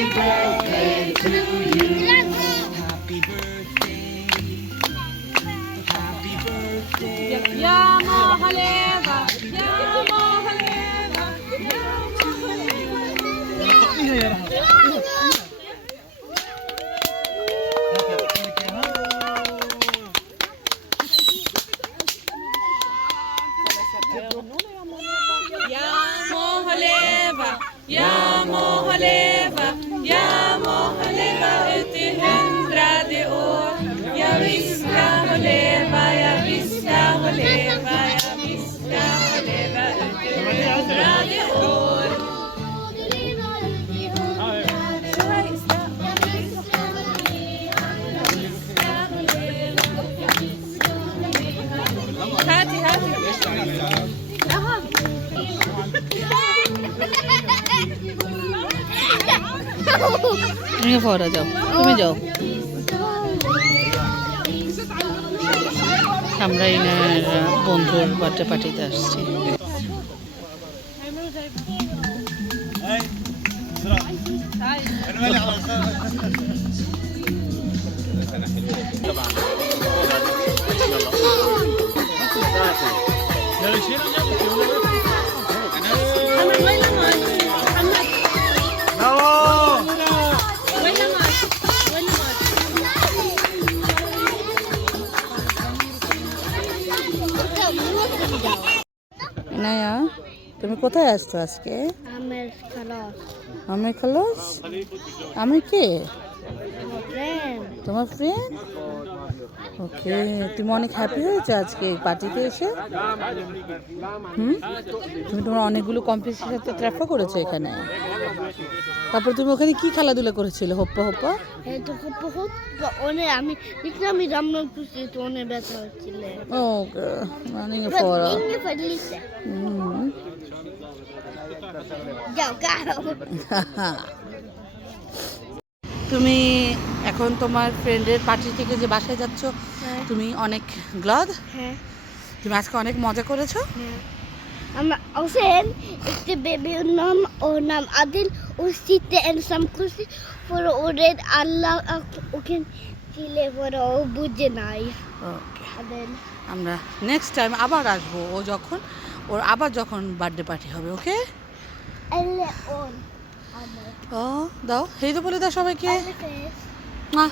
Happy birthday to you. Happy birthday. Happy birthday. Ya Mohaleva, Ya Mohaleva, Ya Mohaleva, Ya Mohaleva, Ya Mohaleva ut i 100 år. Ja visst ska hon leva, ja visst ska hon leva, ja visst ska hon leva ut i 100 år. তুমি ফরা যাও, তুমি যাও। আমরা এনার বন্ধুর birthday পার্টিতে আসছি। ইনায়া, তুমি কোথায় আসছো আজকে? আমের খালাস। আমের খালাস? আমি কে? ফ্রেন্ড। তোমার ফ্রেন্ড? ওকে, তুমি অনেক হ্যাপি হয়েছো আজকে এই পার্টিতে এসে? তুমি তোমার অনেকগুলো কম্পিটিশনের সাথে ট্রাফা করেছো এখানে। তারপর তুমি ওখানে কি খেলাধুলা করেছিলে? হপ্পা হপ্পা? এই তো হপ্পা অনেক আমি দেখলাম আমি রামনাম খুশি তো অনেক ব্যথা হচ্ছিল। ওকে, মানে ফরা। যাও গাও। তুমি এখন তোমার ফ্রেন্ডের পার্টি থেকে যে বাসায় যাচ্ছ, তুমি অনেক গ্লাদ? হ্যাঁ। তুমি আজকে অনেক মজা করেছো? Sen inte baby och namn Adil och sitter ensam kursi för att rädda alla och en kille för att budge nej. ওকে, Adil. আমরা নেক্সট টাইম আবার আসবো, ওর আবার যখন বার্থডে পার্টি হবে। ওকে? Eller on. ও দাও, হেই তো বলে দাও সবাইকে। Eller fest. মা